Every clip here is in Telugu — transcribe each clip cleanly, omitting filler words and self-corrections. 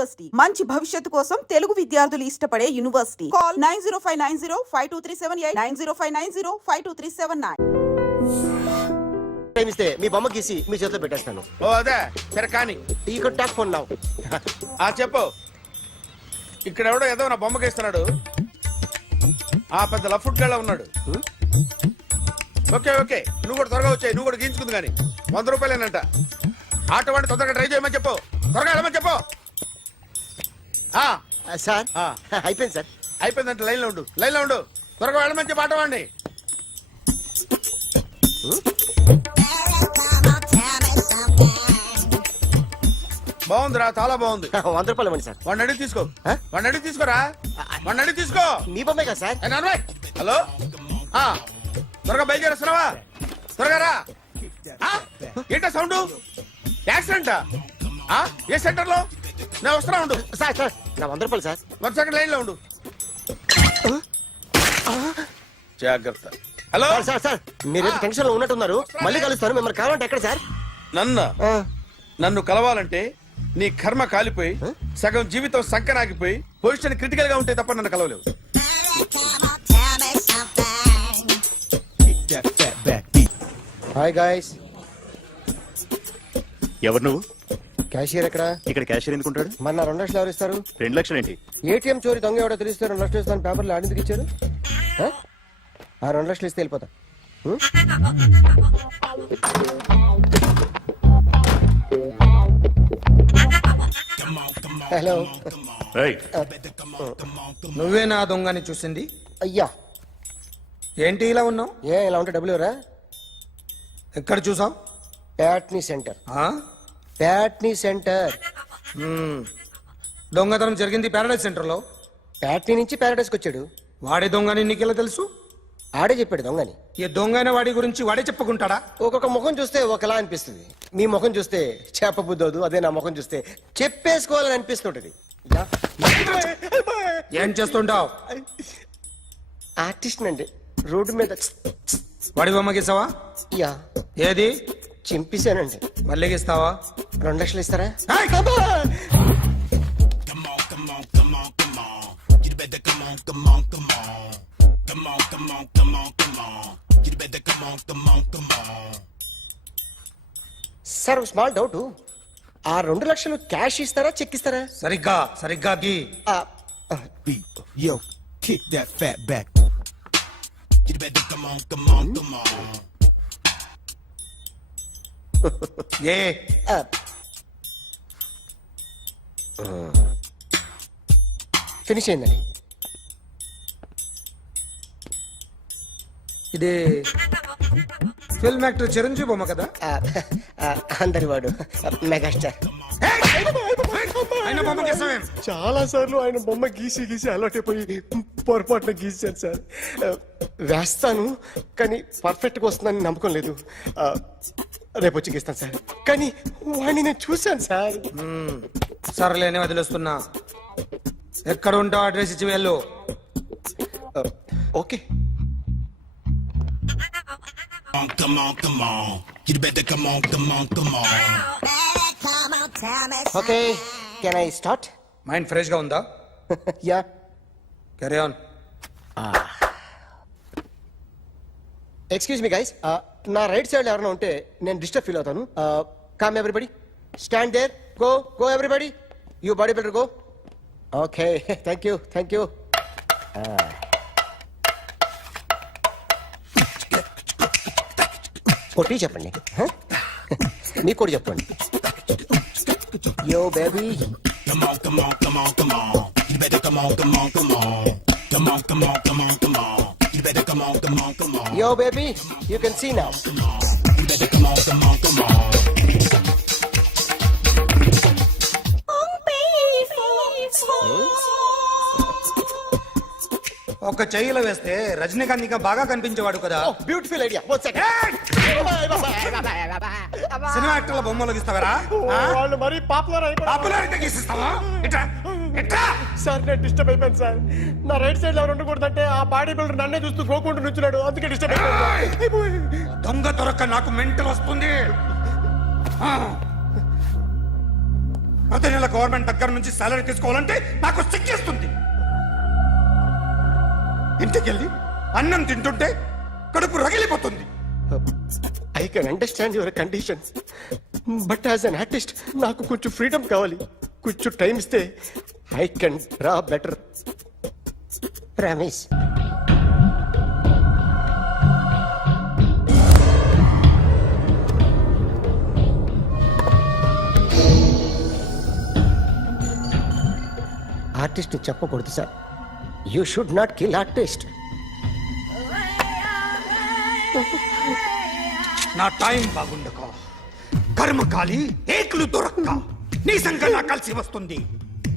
యూనివర్సిటీ మంచి భవిష్యత్తు కోసం తెలుగు విద్యార్థులు ఇష్టపడే యూనివర్సిటీ. కాల్ 9059052378 9059052379. ప్రేమిస్తే మీ బొమ్మ గీసి మీ చేతిలో పెట్టేస్తాను. ఓ అదే సరే కానీ ఈ కుడ్ టాక్ ఫోన్ నౌ. చెప్పు. ఇక్కడ ఎవడో ఏదో నా బొమ్మ గీస్తున్నాడు. పెద్ద లఫుట్ గళ్ళ ఉన్నాడు. ఓకే ఓకే నువ్వు కూడా త్వరగా వచ్చాయి. నువ్వు కూడా గీంచుకుంది కానీ 100 రూపాయలేనంట. ఆటో వాడిని తొందరగా ట్రై చేయమని చెప్పు. త్వరగా వెళ్ళమని చెప్పు. సార్ అయిపోయింది సార్. అయిపోయిందంటే లైన్లో ఉండు. త్వరగా వెళ్ళమని చెప్పు ఆటో వాడిని. బాగుందిరా, చాలా బాగుంది. 100 రూపాయలు ఇవ్వండి సార్. వాడిని అడిగి తీసుకో. వాడిని అడిగి తీసుకోరా. వాడిని అడిగి తీసుకో. మీ బొమ్మే కదా సార్. హలో త్వరగా బయలుదేరేస్తున్నావా? త్వరగా రా. ఏంటా సౌండ్? యాక్సిడెంటా? ఏ సెంటర్ లో? నేను వస్తున్నా ఉండు. సార్ సార్ నా 100 రూపాయలు సార్. 1 సెకండ్ లైన్ లో ఉండు. జాగ్రత్త. హలో సార్ సార్ మీరు టెన్షన్ లో ఉన్నట్టున్నారు. మళ్ళీ కలుస్తాను. మిమ్మల్ని కావాలంటే ఎక్కడ సార్? నన్ను కలవాలంటే నీ కర్మ కాలిపోయి సగం జీవితం సంకనాగిపోయి పొజిషన్ క్రిటికల్ గా ఉంటే తప్ప నన్ను కలవలేవు. Hi guys. ఎవరు నువ్వు? క్యాషియర్ ఎక్కడ? ఇక్కడ క్యాషియర్ ఎందుకుంటాడు? మన 2 లక్షలు ఎవరు ఇస్తారు? 2 లక్షలు ఏంటి? ఏటీఎం చోరీ దొంగ ఎవడో తెలిస్తే 2 లక్షలు ఇస్తాను పేపర్లు ఆడిందుకు ఇచ్చారు. 2 లక్షలు ఇస్తే వెళ్ళిపోతా. హలో నువ్వే నా దొంగని చూసింది? అయ్యా ఏంటి ఇలా ఉన్నావు? ఇలా ఉంటే డబ్బులు ఎవరా? ఎక్కడ చూసావు? ప్యాట్నీ సెంటర్. దొంగతనం జరిగింది ప్యారడైజ్ సెంటర్ లో. ప్యాట్నీ నుంచి ప్యారడైజ్కి వచ్చాడు. వాడే దొంగని నీకెలా తెలుసు? ఆడే చెప్పాడు దొంగని. ఈ దొంగైన వాడి గురించి వాడే చెప్పుకుంటాడా? ఒక్కొక్క ముఖం చూస్తే ఒకలా అనిపిస్తుంది. మీ ముఖం చూస్తే చేప బుద్ధోదు. అదే నా ముఖం చూస్తే చెప్పేసుకోవాలని అనిపిస్తుంటది. ఏం చేస్తుంటావు? ఆర్టిస్ట్ అండి. రోడ్డు మీద వాడి బొమ్మ గీసావా? యా. ఏది? చింపేశానండి. మళ్ళీ గీస్తావా? 2 లక్షలు ఇస్తారా? Sir small doubt. 2 లక్షలు క్యాష్ ఇస్తారా చెక్ ఇస్తారా? సరిగ్గా గీ. Yo, kick that fat back. You better come on. A finish అయిందండి. ఇది ఫిల్మ్ యాక్టర్ చిరంజీవి బొమ్మ కదా? అందరి వాడు మెగాస్టార్. ఆయన బొమ్మ గీసావేం? చాలా సార్లు ఆయన బొమ్మ గీసి అలవాటైపోయి పొరపాటున గీసాను సార్. వేస్తాను కానీ పర్ఫెక్ట్ గా వస్తుందని నమ్మకం లేదు. రేపు వచ్చి గీస్తాను సార్. కానీ వాడిని నేను చూశాను సార్. సర్లేనే వదిలేస్తున్నా. ఎక్కడ ఉంటావు అడ్రస్ ఇచ్చి వెళ్ళు. Okay. Come on. You better come on. Okay can I start? Mind fresh గా ఉందా? Yeah. Carry on. Excuse me guys. నా రైట్ సైడ్ ఎవరైనా ఉంటే నేను డిస్టర్బ్ ఫీల్ అవుతాను. Come everybody, stand there. Go everybody. You body builder go. Okay thank you. కొట్టి చెప్పండి. మీకు కూడా చెప్పండి. Yo baby. Come on. You better come on. Come on. You better come on. Yo baby, you can see now. You better come on. ఒక చెయ్యిలో వేస్తే రజనీకాంత్ ఇంకా బాగా కనిపించేవాడు కదా. Beautiful idea. One second. Cinema యాక్టర్ల బొమ్మలు గీస్తావరా? వాళ్ళు మరి పాపులారిటీ గీసిస్తావా? సార్ నేను డిస్టర్బ్ అయిపోయాను సార్. నా రైట్ సైడ్ ఎవరు ఉండకూడదంటే ఆ బాడీ బిల్డర్ నన్నే చూస్తూ గోకుంటూ నుంచున్నాడు. అందుకే డిస్టర్బ్ అయిపోయాను. దొంగ దొరక్క నాకు మెంటల్ వస్తుంది. ప్రతి నెల గవర్నమెంట్ దగ్గర నుంచి సాలరీ తీసుకోవాలంటే నాకు సిగ్గేస్తుంది. ఇంటికెళ్ళి అన్నం తింటుంటే కడుపు రగిలిపోతుంది. I can understand your condition, but as an artist నాకు కొంచెం ఫ్రీడమ్ కావాలి. కొంచెం టైం ఇస్తే I can draw better. Promise. Artist చెప్పకూడదు sir. You should not kill artist. నా టైం బాగుండక కర్మకాలి ఏకులు దొరక్క నీ సంఘం నాకు కలిసి వస్తుంది.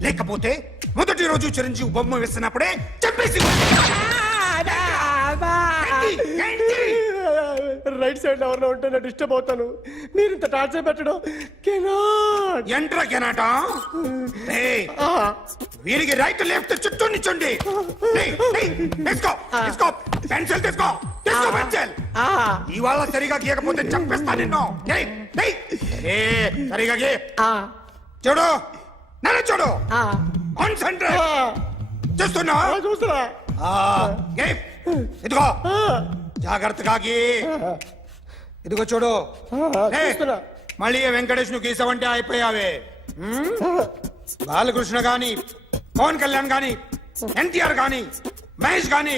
లేకపోతే మొదటి రోజు చిరంజీవి బొమ్మ వేసినప్పుడే చెప్పేసి రైట్ సైడ్ ఎవరిలో ఉంటే నేను డిస్టర్బ్ అవుతాను. మీరు ఇంత టార్చర్ పెట్టడం కెనాట్. ఎంట్రా కెనాట. వీరికి రైట్ లెఫ్ట్ చుట్టూ నిచ్చండి. తీసుకో తీసుకో పెన్సిల్ తీసుకో తీసుకో పెన్సిల్. ఇవాళ సరిగా గీయకపోతే చంపేస్తా నిన్ను. సరిగా గీ. చూడు నన్ను చూడు. కాన్సంట్రేట్ చూస్తున్నా చూస్తున్నా. ఇదిగో జాగ్రత్తగా గీ. ఇదిగో చూడు. చూస్తున్నా. మళ్ళీ వెంకటేష్ ను గీసావంటే అయిపోయావే. బాలకృష్ణ గాని పవన్ కళ్యాణ్ గాని ఎన్టీఆర్ గాని మహేష్ గాని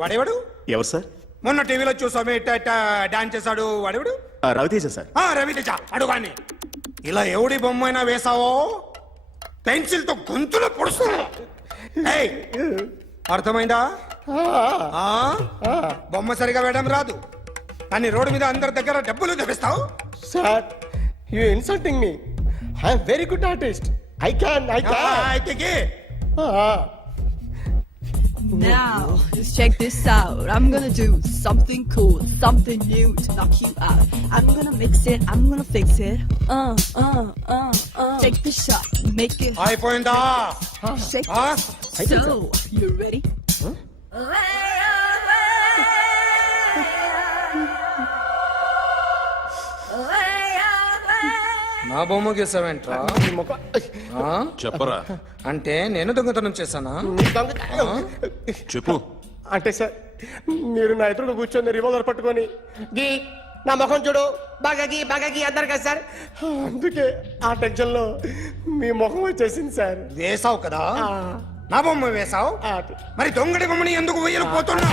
వాడేవాడు ఎవరు సార్? మొన్న టీవీలో చూసామే డాన్స్ చేశాడు వాడేవాడు? రవితేజ సార్. రవితేజ అడుగాని. ఇలా ఎవడి బొమ్మైనా వేసావో పెన్సిల్ తో గొంతులో పొడుస్తా. అర్థమైందా? బొమ్మ సరిగా వేయడం రాదు కానీ రోడ్డు మీద అందరి దగ్గర డబ్బులు తెప్పిస్తావు. Sir you insulting me. I'm very good artist. I can అయితే గీ. Now, just check this out. I'm gonna do something cool, something new to knock you out. I'm gonna mix it, I'm gonna fix it. Take the shot, make it hot, అయిపోయిందా? shake Ah, it. So, you ready? నా బొమ్మ గీసావేంట్రా? చెప్పరా. అంటే నేను దొంగతనం చేశానా? చెప్పు. అంటే సార్ మీరు నా ఎదురుగా కూర్చొని రివాల్వర్ పట్టుకొని గీ నా ముఖం చూడు బాగా గీ అన్నారు కదా సార్. అందుకే ఆ టెన్షన్ లో మీ ముఖం వచ్చేసింది సార్. వేసావు కదా, నా బొమ్మ వేసావు. మరి దొంగడి బొమ్మని ఎందుకు వేయలు పోతున్నా?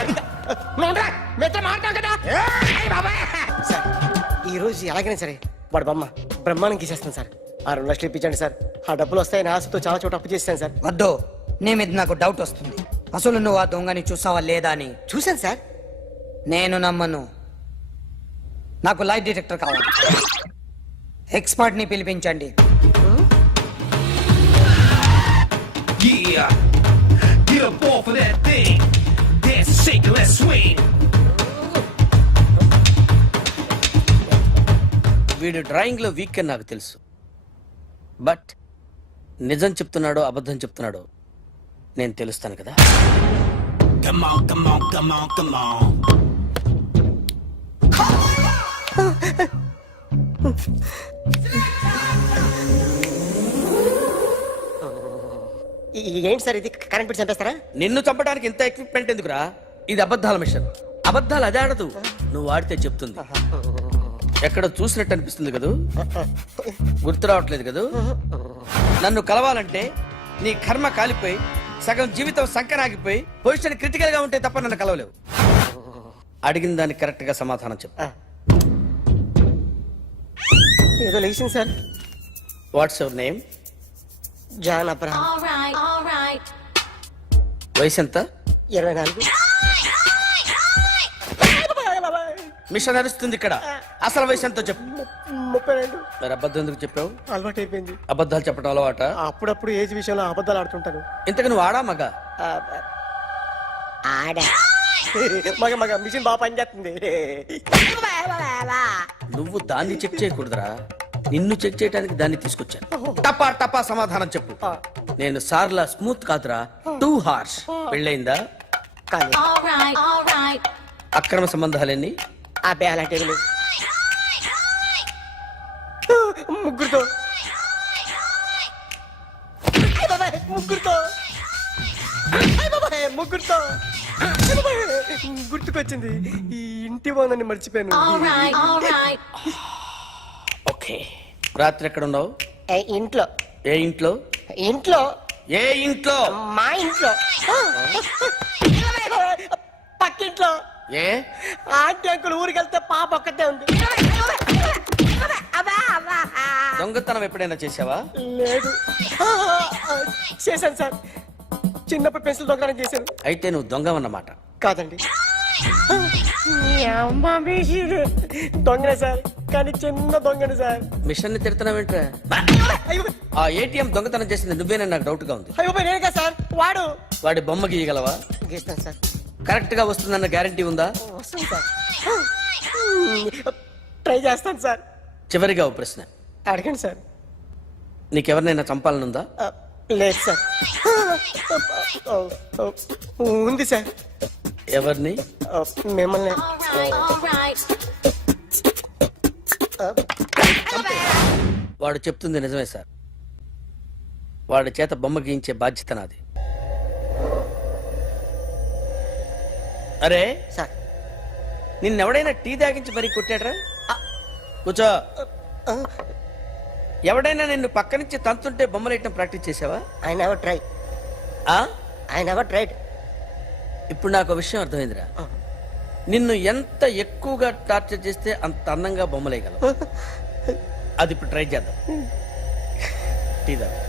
సార్ ఈ రోజు ఎలాగైనా సరే వాడు బొమ్మ బ్రహ్మాండం గీసేస్తాను సార్. 2 లక్షలు ఇప్పించండి సార్. ఆ డబ్బులు వస్తాయని ఆశతో చాలా చోట అప్పు చేస్తాను సార్. వద్దు, నీ మీద నాకు డౌట్ వస్తుంది. అసలు నువ్వు ఆ దొంగని చూసావా లేదా అని. చూశాను సార్. నేను నమ్మను. నాకు లైట్ డిటెక్టర్ కావాలి. ఎక్స్పర్ట్ ని పిలిపించండి. Yeah, get up off of that thing. Dance and shake and let's swing. వీడు డ్రాయింగ్ లో వీక్ అని నాకు తెలుసు. బట్ నిజం చెప్తున్నాడో అబద్ధం చెప్తున్నాడో నేను తెలుస్తాను కదా. Come on, come on, come on, come on. ఏంటి సార్ ఇది? కరెంట్ బిల్ చంపేస్తారా? నిన్ను చంపడానికి ఇంత ఎక్విప్మెంట్ ఎందుకురా? ఇది అబద్ధాల మిషన్. అబద్ధాలు అదే ఆడదు, నువ్వు ఆడితే చెప్తుంది. ఎక్కడ చూసినట్టు అనిపిస్తుంది కదూ, గుర్తు రావట్లేదు కదూ. నన్ను కలవాలంటే నీ కర్మ కాలిపోయి సగం జీవితం సంకరాగిపోయి పొజిషన్ క్రిటికల్ గా ఉంటే తప్ప నన్ను కలవలేవు. అడిగిన దానికి కరెక్ట్ గా సమాధానం చెప్పు. ఏదో లేచింది sir. What's your name? John Abraham. వయసు ఎంత? 24. మిషన్ నడుస్తుంది ఇక్కడ. అసలు వయసు ఎంతో చెప్పు. 32. మరి అబద్ధం ఎందుకు చెప్పావు? అలవాటు అయిపోయింది. అబద్ధాలు చెప్పడం అలవాట? అప్పుడప్పుడు ఏజ్ విషయంలో అబద్ధాలు ఆడుతుంటాను. ఇంతకు నువ్వు ఆడా మగ? ఆడా. మగ మిషన్ బాగా పనిచేస్తుంది. నువ్వు దాన్ని చెక్ చేయకూడదురా, నిన్ను చెక్ చేయడానికి దాన్ని తీసుకొచ్చాను. టపా టపా సమాధానం చెప్పు. నేను సార్లా స్మూత్ కాదురా, టూ హార్ష్. పెళ్ళయిందా? అక్రమ సంబంధాలన్నీ? అబ్బే అలాంటి ముగ్గురుతో ముగ్గురుతో అయ్ బాబాయ్, ముగ్గురుతో అయ్ బాబాయ్, గుర్తుకొచ్చింది ఈ ఇంటి బాగుందని మర్చిపోయాను. ఓకే, రాత్రి ఎక్కడ ఉన్నావు? ఇంట్లో. ఏ ఇంట్లో? ఇంట్లో. ఏ ఇంట్లో? మా ఇంట్లో. పక్కింట్లో. ఏ ఆంటీ అంకుల్ ఊరికి వెళ్తే పాప ఒక్కతే ఉంది. దొంగతనం ఎప్పుడైనా చేసావా? లేదు. చేశాను సార్, చిన్నప్పుడు పెన్సిల్ దొంగతనం చేశాను. అయితే నువ్వు దొంగవన్నమాట. కాదండి, దొంగనే సార్, కానీ చిన్న దొంగని సార్. మిషన్ ని తిడుతున్నావేంట్రా? అయ్యో ఆ ఏటీఎం దొంగతనం చేసింది నువ్వేనని నాకు డౌట్ గా ఉంది. అయ్యో నేను కదా సార్, వాడు. వాడి బొమ్మ గీయగలవా? గీస్తాను సార్. కరెక్ట్ గా వస్తుందన్న గ్యారంటీ ఉందా? వస్తాను సార్, ట్రై చేస్తాను సార్. చివరిగా ఓ ప్రశ్న అడగండి సార్. నీకెవరినైనా చంపాలనుందా? లేదు సార్. ఉంది సార్. ఎవరిని? మిమ్మల్ని. వాడు చెప్తుంది నిజమే సార్. వాడి చేత బొమ్మ గీయించే బాధ్యత నాది. అరే సార్, నిన్నెవడైనా టీ తాగించి మరీ కొట్టాడ్రా? కూర్చో. ఎవడైనా నిన్ను పక్క నుంచి తంతుంటే బొమ్మలేయటం ప్రాక్టీస్ చేసావా? I never try. I never tried. ఇప్పుడు నాకు ఒక విషయం అర్థమైందిరా. నిన్ను ఎంత ఎక్కువగా టార్చర్ చేస్తే అంత అందంగా బొమ్మలేయగలవు. అది ఇప్పుడు ట్రై చేద్దాం. టీ తాగు,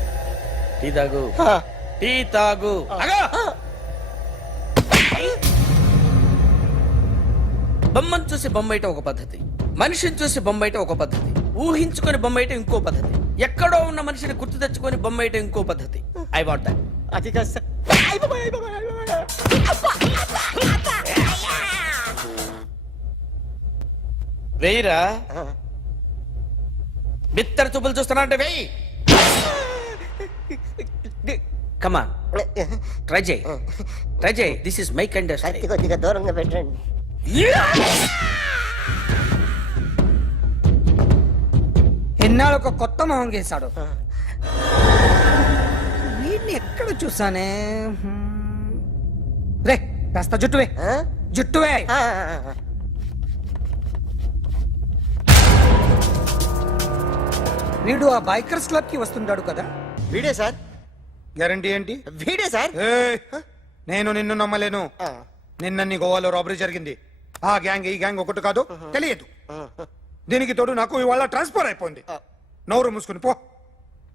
టీ తాగు, టీ తాగు. అగా! బొమ్మను చూసి బొమ్మేయటం ఒక పద్ధతి, మనిషిని చూసి బొమ్మేయటం ఒక పద్ధతి, ఊహించుకొని బొమ్మేయటం ఇంకో పద్ధతి, ఎక్కడో ఉన్న మనిషిని గుర్తు తెచ్చుకొని బొమ్మేయటం ఇంకో పద్ధతి. I want that. అది కాదు సార్. వెయ్యిరా. బిత్తర చూపులు చూస్తున్నా అంటే వెయ్యి. కమాన్, ట్రై చేయి, ట్రై చేయి. This is my kind. కొద్దిగా దూరంగా పెట్టండి. ఎన్నాళ్ళు ఒక కొత్త మొహం గీశాడు. వీడిని ఎక్కడ చూసానే? రే కాస్త జుట్టువే, జుట్టువే. వీడు ఆ బైకర్స్ క్లబ్ కి వస్తుంటాడు కదా? వీడే సార్. గ్యారంటీ ఏంటి? వీడే సార్. ఏయ్, నేను నిన్ను నమ్మలేను. నిన్న నీ గోవాలో రాబరీ జరిగింది. ఆ గ్యాంగ్ ఈ గ్యాంగ్ ఒకటి కాదు, తెలియదు. దీనికి తోడు నాకు ఇవాళ ట్రాన్స్ఫర్ అయిపోయింది. నోరు మూసుకుని పో.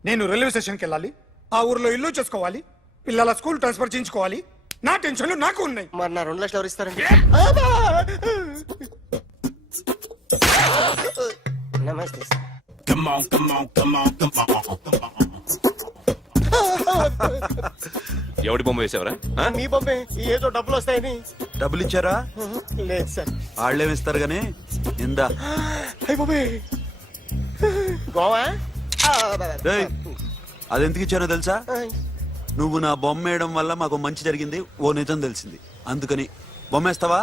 నేను రైల్వే స్టేషన్కి వెళ్ళాలి, ఆ ఊర్లో ఇల్లు చేసుకోవాలి, పిల్లల స్కూల్ ట్రాన్స్ఫర్ చేయించుకోవాలి. నా టెన్షన్లు నాకు ఉన్నాయి. మరి నా 2 లక్షలు ఎవరు ఇస్తారండి? నమస్తే sir. Come on, come on, come on, come on, come on. ఎవడి బొమ్మ వేసావరా? మీ బొమ్మే, ఏదో డబ్బులు వస్తాయని. డబ్బులు ఇచ్చారా? లేదు సార్. వాళ్ళేమి ఇస్తారు గానీ ఇందా. అయ్య బాబే, గోవా. రేయ్, అది ఎందుకు ఇచ్చానో తెలుసా? నువ్వు నా బొమ్మ వేయడం వల్ల మాకు మంచి జరిగింది, ఓ నిజం తెలిసింది. అందుకని బొమ్మేస్తావా?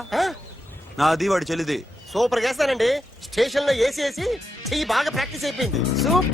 నాది వాడి చెల్లిది. సూపర్ చేస్తానండి. స్టేషన్ లో ఏసీ చెయ్యి బాగా ప్రాక్టీస్ అయిపోయింది. సూప్.